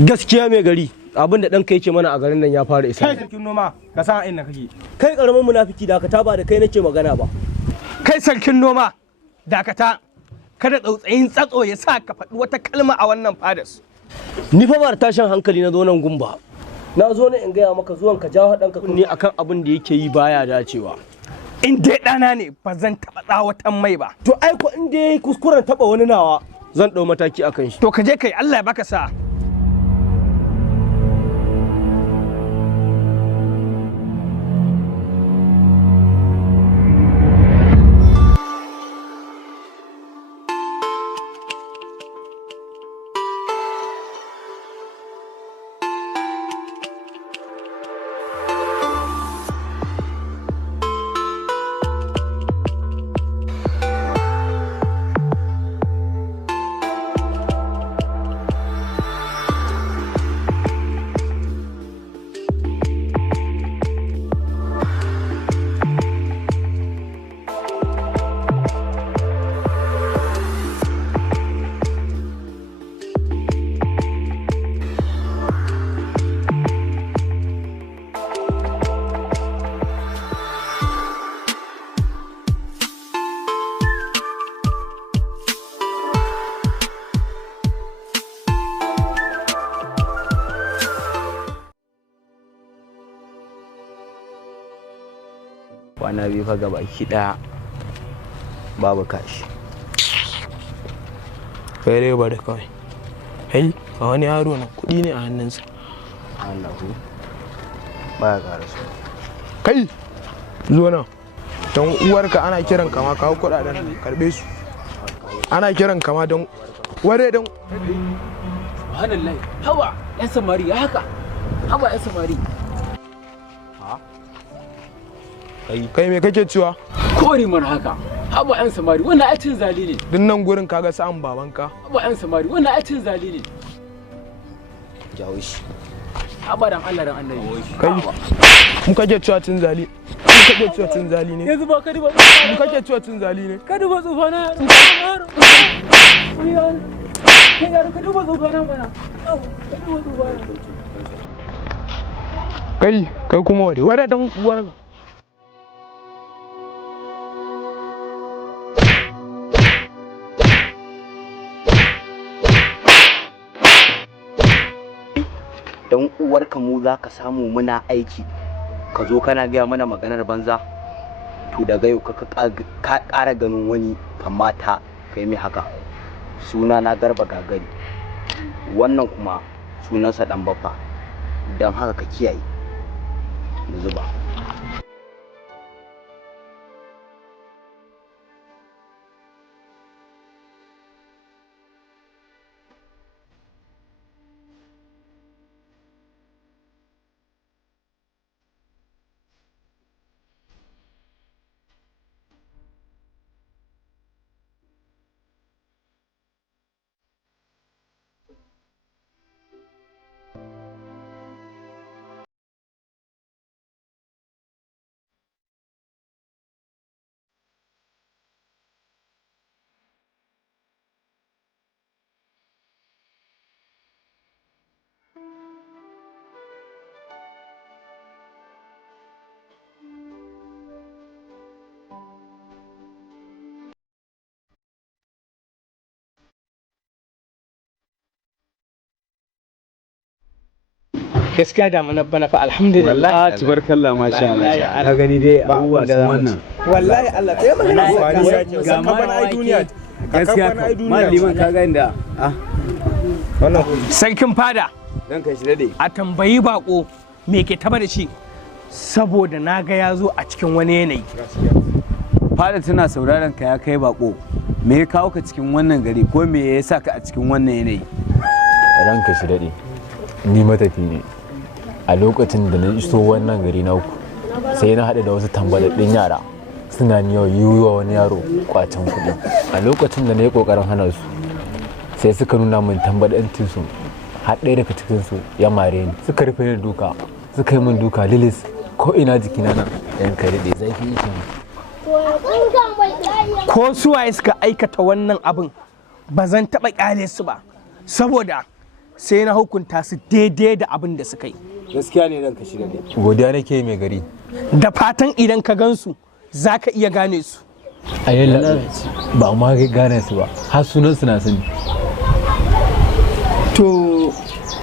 Gaskiya mai gari abin da ɗanka yake mana a garin nan ya fara isa. Kai sarkin noma ka san inda kake. Kai karamin munafiki dakata ba da kai nake magana ba. Kai sarkin noma dakata kada tsautsayin tsatso ya sa ka faɗi wata kalma a wannan fadas. Ni fa ba da tashin hankali na zo nan gumba. Na zo ne in gaya maka zuwan ka jawo ɗanka kunne akan abin da yake yi baya dacewa. In dai ɗana ne ba zan taɓa tsawatan mai ba. To ai ko in dai kuskuren taɓa wani nawa zan ɗau mataki akan shi. To ka je kai Allah ya baka sa. Kwana biyu fa gaba ki daya babu kashi. Kai dai ba da kawai. Hey, a wani yaro na kuɗi ne a hannunsa. Allahu baya ƙara su. Kai zo nan. Don uwarka ana kiran kama kawo kuɗaɗen karɓe su. Ana kiran kama don ware don. Subhanallah. Hawa yan samari ya haka. Hawa yan samari. Kai me kake cewa? Kori mana haka. Hawa yan samari wannan ai cin zali ne. Din nan gurin kaga sa'an babanka. Hawa yan samari wannan ai cin zali ne. Jawo shi. Hawa dan Allah dan Annabi. Kai mu kake cewa cin zali. Mu kake cewa cin zali ne. Yanzu ba kadi ba. Mu kake cewa cin zali ne. Kadi ba tsufa na. Kai yaro kadi ba tsufa na bana. Kadi ba tsufa na. Kai kuma ware don uwarka. Dan uwarka mu za ka samu muna aiki ka zo kana gaya mana maganar banza to daga yau ka ƙara ganin wani kamata kai mai haka. Suna na Garba Gagari wannan kuma sunansa Dan Baffa don haka ka kiyaye mu zuba. Gaskiya da mana bana fa alhamdulillah. Tabarkallah masha Allah. Ka gani dai abubuwa su wannan. Wallahi Allah kai magana Ga bana ai duniya. Gaskiya malliman ka ga inda Wannan sarkin fada dan kai shi dade. a tambayi bako me ke taba da shi saboda na ga ya zo a cikin wani yanayi. Fada tana sauraron ka ya kai bako. Me ya kawo ka cikin wannan gari ko me ya sa ka a cikin wannan yanayi? Ranka shi dade. Ni matafi ne. A lokacin da na iso wannan gari na uku sai na haɗu da wasu tambadaddin yara suna yiwuwa wani yaro kwacen kuɗi. A lokacin da na yi ƙoƙarin hana su sai suka nuna min tambadancin su har ɗaya daga cikin su ya mare ni suka rufe ni duka suka yi min duka lilis ko ina jikina nan yan kai daɗe zafi yake ni. Ko suwaye suka aikata wannan abin ba zan taɓa ƙyale su ba saboda sai na hukunta su daidai da abin da suka yi. Gaskiya ne ranka shi daɗe. Godiya nake mai gari. Da fatan idan ka gansu za ka iya gane su. A yalla ba ma gane su ba, har sunan su na sani. To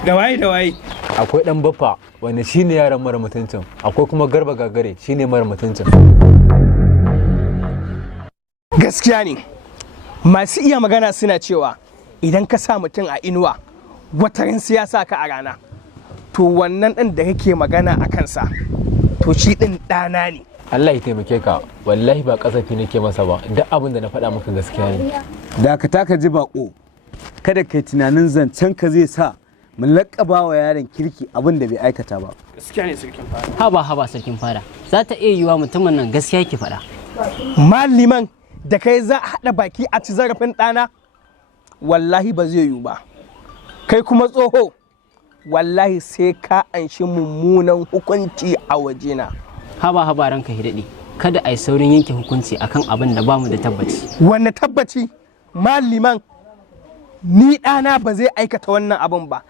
da waye Akwai dan baffa wanda shine yaran mara mutuncin, akwai kuma garba gagare shine mara mutuncin. gaskiya ne, masu iya magana suna cewa idan ka sa mutum a inuwa watarin ya sa ka a rana, to wannan ɗin da kake magana a kansa to shi ɗin ɗana ne. Allah ya taimake ka, wallahi ba kasafi nake masa ba, duk abin da na faɗa maka gaskiya ne. Da ka ji bako, kada kai tunanin zancen ka zai sa mu laƙaba wa yaron kirki abin da bai aikata ba. Gaskiya ne sarkin fada. Haba sarkin fada, za ta iya yiwa mutumin nan gaskiya yake faɗa. Maliman da kai za a haɗa baki a ci zarafin ɗana, wallahi ba zai yiwu ba. Kai kuma tsoho, wallahi sai ka anshi mummunan hukunci a wajena. Haba ranka hidaɗi, kada a yi saurin yanke hukunci akan abin da bamu da tabbaci. Wanne tabbaci? Maliman, ni ɗana ba zai aikata wannan abin ba.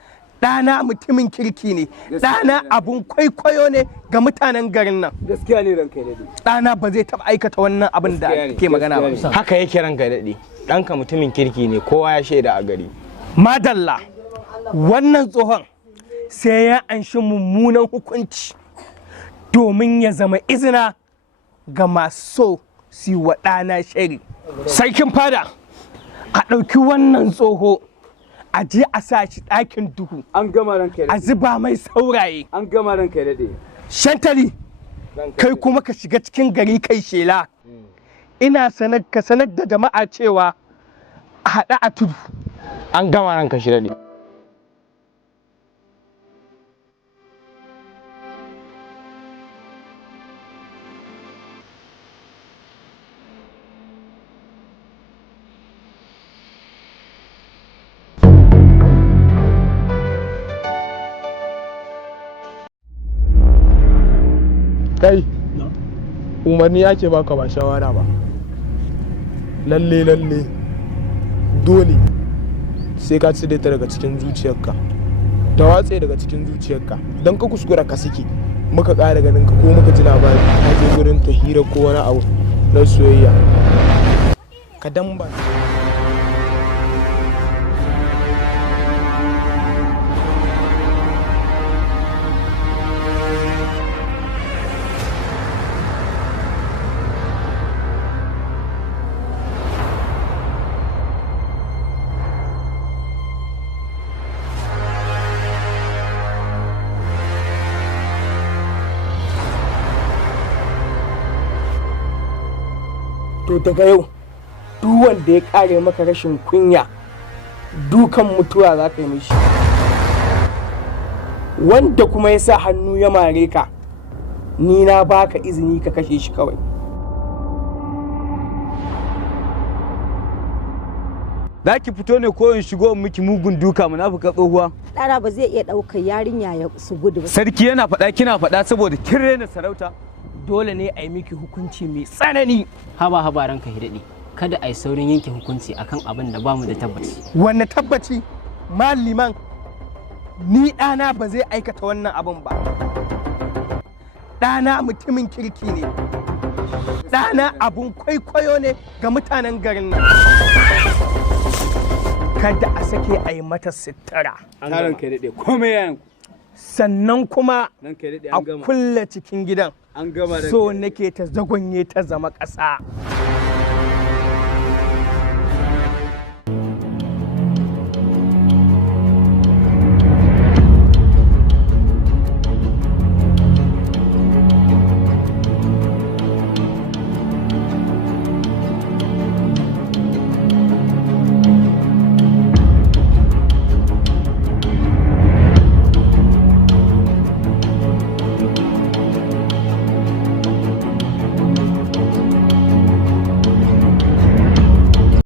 Ɗana mutumin kirki ne, ɗana abun kwaikwayo ne ga mutanen garin nan. Gaskiya ne ranka daɗe. Ɗana ba zai taɓa aikata wannan abin da ke magana ba. Haka yake ranka daɗe, ɗanka mutumin kirki ne, kowa ya shaida a gari. Madalla, wannan tsohon sai ya anshi mummunan hukunci domin ya zama izina ga masu so su wa ɗana shari. Sarkin fada, a ɗauki wannan tsoho a je a sa shi ɗakin duhu. An gama ranka daɗe. A zuba mai sauraye. An gama ranka daɗe. Shantali, kai kuma ka shiga cikin gari kai shela. Ina sanar da jama'a cewa a haɗa a tudu. An gama ranka shi daɗe. Kai, umarni ake baka ba shawara ba. Lalle dole sai ka cire ta daga cikin zuciyarka, ta watse daga cikin zuciyarka, don ka kuskura ka siki muka ƙara ganin ka ko muka ji labari ka je gurin ta hira ko wani abu na soyayya ka damba. To daga yau duk wanda ya kare maka rashin kunya dukan mutuwa za ka yi mishi, wanda kuma ya sa hannu ya mare ka ni na baka izini ka kashe shi kawai. Za ki fito ne ko in shigo miki mugun duka munafuka tsohuwa? Ɗana ba zai iya ɗaukar yarinya ya su gudu ba. Sarki yana faɗa kina faɗa saboda kin rena sarauta. Dole ne a yi miki hukunci mai tsanani. Haba ranka hidaɗi, kada a yi saurin yanke hukunci akan abin da bamu da tabbaci. Wanne tabbaci? Maliman, ni ɗana ba zai aikata wannan abin ba. Ɗana mutumin kirki ne, ɗana abun kwaikwayo ne ga mutanen garin nan. Kada a sake a yi mata sitara. Taron kai daɗe komai yayin. Sannan kuma a kulle cikin gidan. An gama so nake ta zagonye ta zama ƙasa.